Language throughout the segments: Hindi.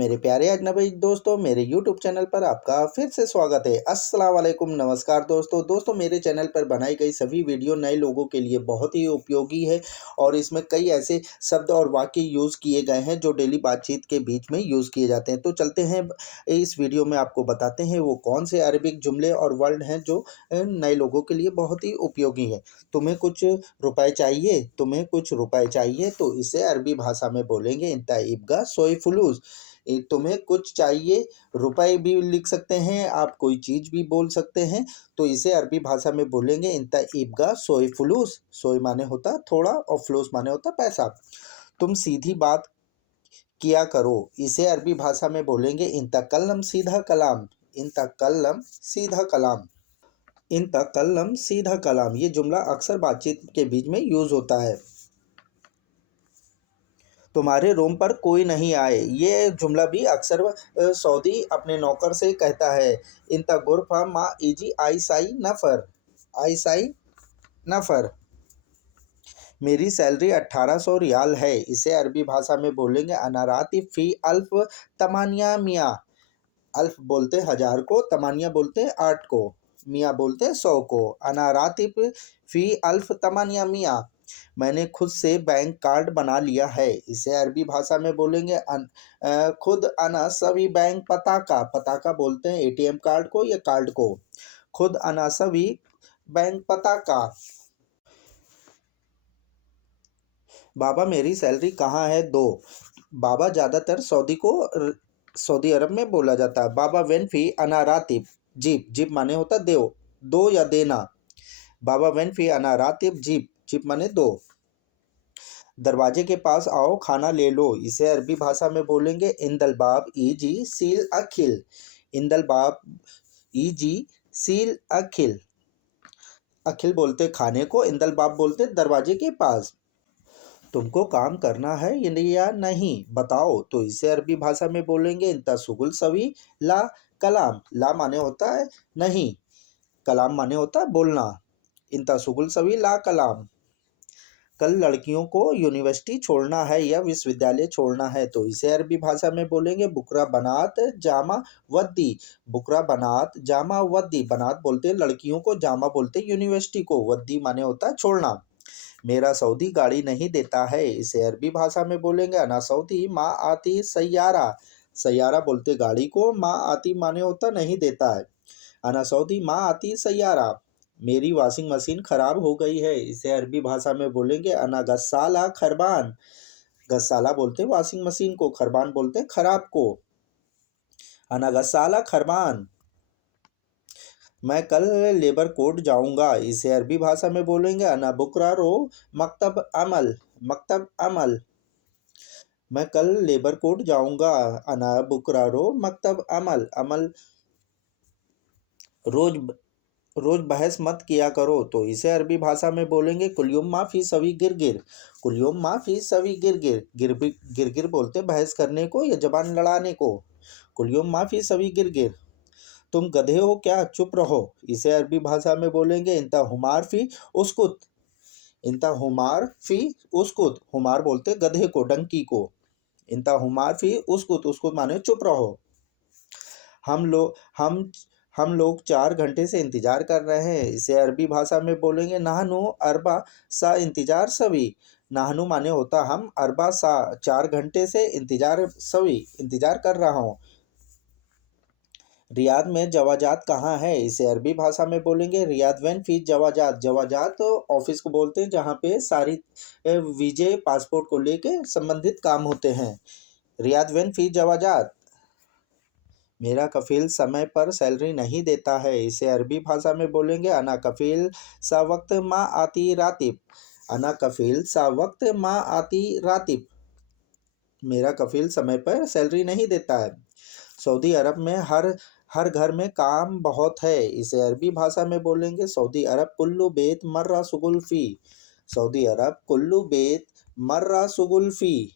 मेरे प्यारे अजनबी दोस्तों, मेरे यूट्यूब चैनल पर आपका फिर से स्वागत है। अस्सलाम वालेकुम, नमस्कार दोस्तों। मेरे चैनल पर बनाई गई सभी वीडियो नए लोगों के लिए बहुत ही उपयोगी है और इसमें कई ऐसे शब्द और वाक्य यूज़ किए गए हैं जो डेली बातचीत के बीच में यूज़ किए जाते हैं। तो चलते हैं, इस वीडियो में आपको बताते हैं वो कौन से अरबिक जुमले और वर्ड हैं जो नए लोगों के लिए बहुत ही उपयोगी है। तुम्हें कुछ रुपए चाहिए तो इसे अरबी भाषा में बोलेंगे इंता इब्गा सोई फुलूस। तुम्हें कुछ चाहिए, रुपए भी लिख सकते हैं आप, कोई चीज़ भी बोल सकते हैं। तो इसे अरबी भाषा में बोलेंगे इंता इब्गा सोई फुलूस। सोई माने होता थोड़ा और फ्लूस माने होता पैसा। तुम सीधी बात किया करो, इसे अरबी भाषा में बोलेंगे इंता कल्लम सीधा कलाम। इंता कल्लम सीधा कलाम। इंता कल्लम सीधा कलाम, ये जुमला अक्सर बातचीत के बीच में यूज़ होता है। तुम्हारे रूम पर कोई नहीं आए, ये जुमला भी अक्सर सऊदी अपने नौकर से कहता है। इंता गुरफा मा इजी आईसाई नफ़र। आईसाई नफ़र। मेरी सैलरी 1800 रियाल है, इसे अरबी भाषा में बोलेंगे अनाराती फ़ी अल्फ तमानिया मिया। अल्फ बोलते हज़ार को, तमानिया बोलते 8 को, मिया बोलते 100 को। अनारातिब फ़ी अल्फ तमानिया मिया। मैंने खुद से बैंक कार्ड बना लिया है, इसे अरबी भाषा में बोलेंगे खुद अना सभी बैंक पताका। पताका बोलते हैं एटीएम कार्ड को या कार्ड को। खुद अना सभी बैंक पताका। बाबा मेरी सैलरी कहाँ है, दो। बाबा ज़्यादातर सऊदी अरब में बोला जाता है। बाबा वेन फी अना रातिब जीप। जीप माने होता देव, दो या देना। बाबा वेन फी अना रातिब जीप। जीप माने दो। दरवाजे के पास आओ, खाना ले लो, इसे अरबी भाषा में बोलेंगे इंदल बाब ईजी सील अखिल। इंदल बाब ईजी सील अखिल। अखिल बोलते खाने को, इंदल बाब बोलते दरवाजे के पास। तुमको काम करना है या नहीं बताओ, तो इसे अरबी भाषा में बोलेंगे इंता सुगुल सवी ला कलाम। ला माने होता है नहीं, कलाम माने होता है बोलना। इंता सुगुल सवी ला कलाम। कल लड़कियों को यूनिवर्सिटी छोड़ना है या विश्वविद्यालय छोड़ना है, तो इसे अरबी भाषा में बोलेंगे बुकरा बनात जामा वद्दी। बुकरा बनात जामा वद्दी। बनात बोलते लड़कियों को, जामा बोलते यूनिवर्सिटी को, वद्दी माने होता है छोड़ना। मेरा सऊदी गाड़ी नहीं देता है, इसे अरबी भाषा में बोलेंगे अना सऊदी माँ आती सैयारा। सैयारा बोलते गाड़ी को, माँ आती माने होता नहीं देता है। अना सऊदी माँ आती सैयारा। मेरी वॉशिंग मशीन खराब हो गई है, इसे अरबी भाषा में बोलेंगे अना गस्साला खरबान। गस्साला बोलते वॉशिंग मशीन को, खरबान बोलते खराब को। अना गस्साला खरबान। मैं कल लेबर कोर्ट जाऊंगा, इसे अरबी भाषा में बोलेंगे अना बुकरा रो मकतब अमल। मकतब अमल। मैं कल लेबर कोर्ट जाऊंगा, अना बुकरा रो मकतब अमल। अमल रोज रोज बहस मत किया करो, तो इसे अरबी भाषा में बोलेंगे कुलयुम माफ़ी सवी गिरगिर। कुलयुम माफ़ी सवी गिरगिर। गिरगिर बोलते बहस करने को या जबान लड़ाने को। कुलयुम माफ़ी सवी गिरगिर। तुम गधे हो क्या, चुप रहो, इसे अरबी भाषा में बोलेंगे इंता हुमार फी उसकुत। इंता हुमार फी उसकुत। हुमार बोलते गधे को, डंकी को। इंता हुमार फी उसकुत। उसकुत माने चुप रहो। हम लोग हम हम लोग 4 घंटे से इंतजार कर रहे हैं, इसे अरबी भाषा में बोलेंगे नाहनु अरबा सा इंतजार सवी। नाहनु माने होता हम, अरबा सा 4 घंटे से, इंतजार सवी इंतजार कर रहा हूँ। रियाद में जवाजात कहाँ है, इसे अरबी भाषा में बोलेंगे रियाद वेन फी जवाजात। जवाजात तो ऑफिस को बोलते हैं जहाँ पे सारी वीजे पासपोर्ट को लेके संबंधित काम होते हैं। रियाद वेन फी जवाजात। मेरा कफ़ील समय पर सैलरी नहीं देता है, इसे अरबी भाषा में बोलेंगे अना कफ़ील सा वक्त माँ आती रातिब। अना कफ़ील सा वक्त माँ आती रातिब। मेरा कफ़ील समय पर सैलरी नहीं देता है। सऊदी अरब में हर हर घर में काम बहुत है, इसे अरबी भाषा में बोलेंगे सऊदी अरब कुल्लू बेत मर्रा सुगुल्फ़ी। सऊदी अरब कुल्लू बेत मर्रा सुगुल्फ़ी।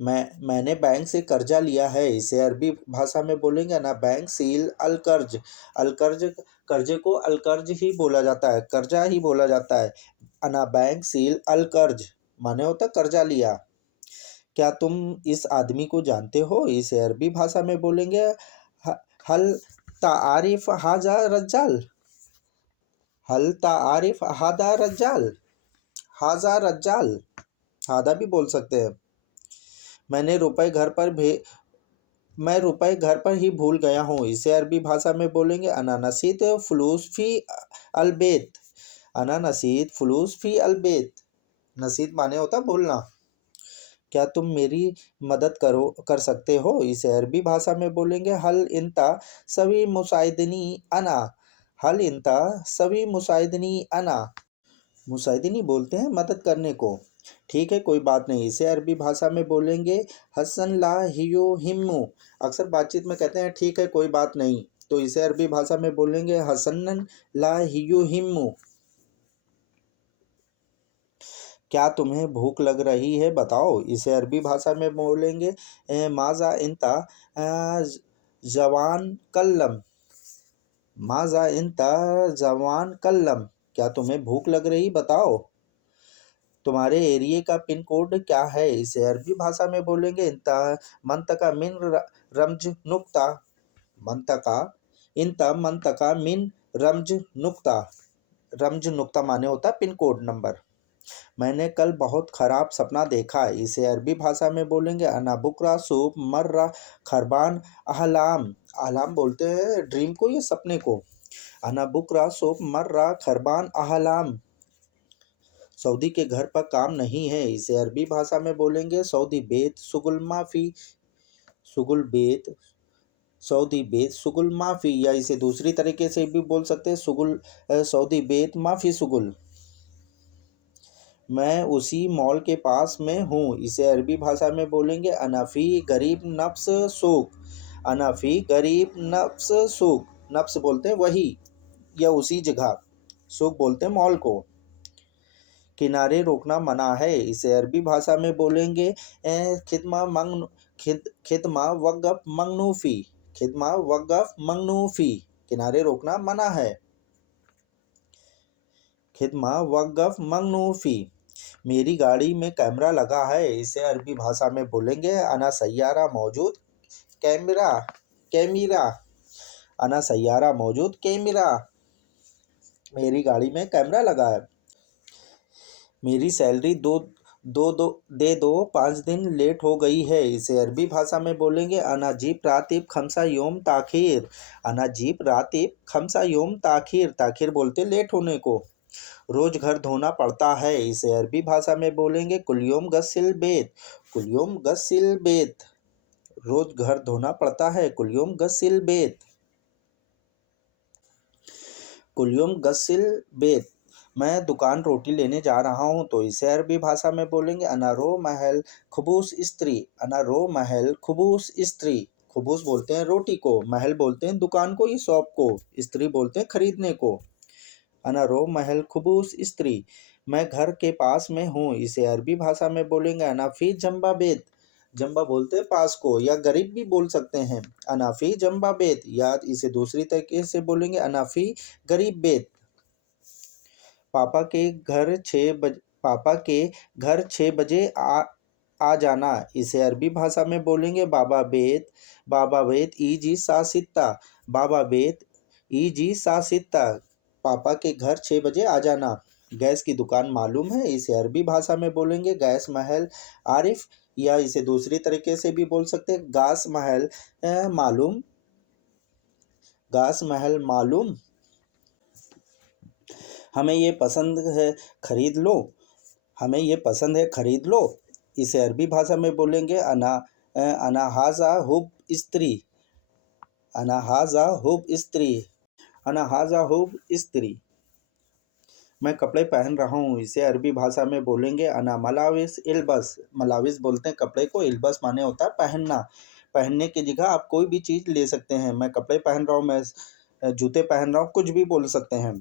मैंने बैंक से कर्जा लिया है, इसे अरबी भाषा में बोलेंगे ना बैंक सील अलकर्ज। अलकर्ज, कर्जे को अलकर्ज ही बोला जाता है, कर्जा ही बोला जाता है। अना बैंक सील अलकर्ज माने होता कर्जा लिया। क्या तुम इस आदमी को जानते हो? इसे अरबी भाषा में बोलेंगे ह- हल तारिफ हाजा रज्जाल। हल तारिफ हादा रज्जाल, हाजा रज्जाल, हादा भी बोल सकते हैं। मैंने रुपए घर पर भे मैं रुपए घर पर ही भूल गया हूँ। इसे अरबी भाषा में बोलेंगे अना नसीत फलूस फी अलबेत। अना नसीत फलूस फी अलबेत। नसीत माने होता भूलना। क्या तुम मेरी मदद कर सकते हो? इसे अरबी भाषा में बोलेंगे हल इंता सभी मुसाइदनी अना। हल इंता सभी मुसाइदनी अना। मुसाइदनी बोलते हैं मदद करने को। ठीक है, कोई बात नहीं। इसे अरबी भाषा में बोलेंगे हसन ला हियो हिम्मू। अक्सर बातचीत में कहते हैं ठीक है कोई बात नहीं, तो इसे अरबी भाषा में बोलेंगे हसन ला हियो हिम्मू। क्या तुम्हें भूख लग रही है बताओ? इसे अरबी भाषा में बोलेंगे माजा इंता जवान कल्लम। माजा इंता जवान कल्लम। क्या तुम्हें भूख लग रही बताओ? तुम्हारे एरिया का पिन कोड क्या है? इसे अरबी भाषा में बोलेंगे इंता मंतका मिन रमज नुक्ता। मंतका इंता मंतका मिन रमज नुक्ता। रमज नुक्ता माने होता पिन कोड नंबर। मैंने कल बहुत खराब सपना देखा। इसे अरबी भाषा में बोलेंगे अना बुकरा सूप मर्रा खरबान अहलाम। अहलाम बोलते हैं ड्रीम को या सपने को। अना बुकरा सूप मर्रा खरबान अहलाम। सऊदी के घर पर काम नहीं है। इसे अरबी भाषा में बोलेंगे सऊदी बेत सुगुल माफ़ी। सुगुल बेत सऊदी बेत सुगुल माफ़ी, या इसे दूसरी तरीके से भी बोल सकते हैं सुगुल सऊदी बेत माफ़ी सुगुल। मैं उसी मॉल के पास में हूँ। इसे अरबी भाषा में बोलेंगे अनाफ़ी गरीब नफ्स सूक। अनाफ़ी गरीब नफ्स सूक। नफ्स बोलते हैं वही या उसी जगह, सूक बोलते हैं मॉल को। किनारे रोकना मना है। इसे अरबी भाषा में बोलेंगे खिदमा मंग खिदमा वक़्फ़ मंगनूफ़ी। खिदमा वक़्फ़ मंगनूफ़ी। किनारे रोकना मना है। खिदमा वक़्फ़ मंगनूफ़ी। मेरी गाड़ी में कैमरा लगा है। इसे अरबी भाषा में बोलेंगे अना सैयारा मौजूद कैमरा। कैमरा अना सैयारा मौजूद कैमरा। मेरी गाड़ी में कैमरा लगा है। मेरी सैलरी दो दो दो दे दो 5 दिन लेट हो गई है। इसे अरबी भाषा में बोलेंगे अना जीप रातिब खमसा योम ताखिर। अना जीप रातिब खमसा योम ताखिर। ताखिर बोलते लेट होने को। रोज घर धोना पड़ता है। इसे अरबी भाषा में बोलेंगे कुलयोम गस्सिल बेत। कुलयोम गस्सिल बेत। रोज घर धोना पड़ता है। कुलयोम गस्सिल बेत। कुलयुम गस्सिल बेत। मैं दुकान रोटी लेने जा रहा हूँ, तो इसे अरबी भाषा में बोलेंगे अनारो महल खबूस स्त्री। अनारो महल खबूस स्त्री। खबूस बोलते हैं रोटी को, महल बोलते हैं दुकान को या शॉप को, स्त्री बोलते हैं खरीदने को। अनारो महल खबूस स्त्री। मैं घर के पास में हूँ। इसे अरबी भाषा में बोलेंगे अनाफी जम्बा बेत। जम्बा बोलते हैं पास को या गरीब भी बोल सकते हैं। अनाफी जम्बा बेत, या इसे दूसरी तरीके से बोलेंगे अनाफी गरीब बेत। पापा के घर 6 बजे पापा के घर 6 बजे आ जाना। इसे अरबी भाषा में बोलेंगे बाबा बेत। बाबा बेत ईजी सा सित्ता। बाबा बेत ईजी सा सित्ता। पापा के घर 6 बजे आ जाना। गैस की दुकान मालूम है। इसे अरबी भाषा में बोलेंगे गैस महल आरिफ, या इसे दूसरी तरीके से भी बोल सकते हैं गास महल मालूम। गास महल मालूम। हमें ये पसंद है खरीद लो। हमें ये पसंद है खरीद लो। इसे अरबी भाषा में बोलेंगे अनाहाजा हुब स्त्री। अनाहाजा हुब स्त्री। अनाहाजा हुब स्त्री। मैं कपड़े पहन रहा हूँ। इसे अरबी भाषा में बोलेंगे अना मलाविस इल्बस। मलाविस बोलते हैं कपड़े को, इल्बस माने होता है पहनना। पहनने की जगह आप कोई भी चीज़ ले सकते हैं। मैं कपड़े पहन रहा हूँ, मैं जूते पहन रहा हूँ, कुछ भी बोल सकते हैं।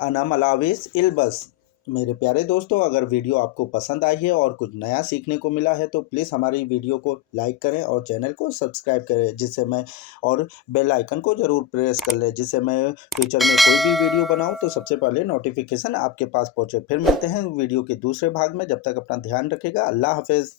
अना मलाविस इल्बस। मेरे प्यारे दोस्तों, अगर वीडियो आपको पसंद आई है और कुछ नया सीखने को मिला है तो प्लीज़ हमारी वीडियो को लाइक करें और चैनल को सब्सक्राइब करें, जिससे मैं और बेल आइकन को ज़रूर प्रेस कर लें, जिससे मैं फ्यूचर में कोई भी वीडियो बनाऊं तो सबसे पहले नोटिफिकेशन आपके पास पहुंचे। फिर मिलते हैं वीडियो के दूसरे भाग में। जब तक अपना ध्यान रखिएगा। अल्लाह हाफ़िज़।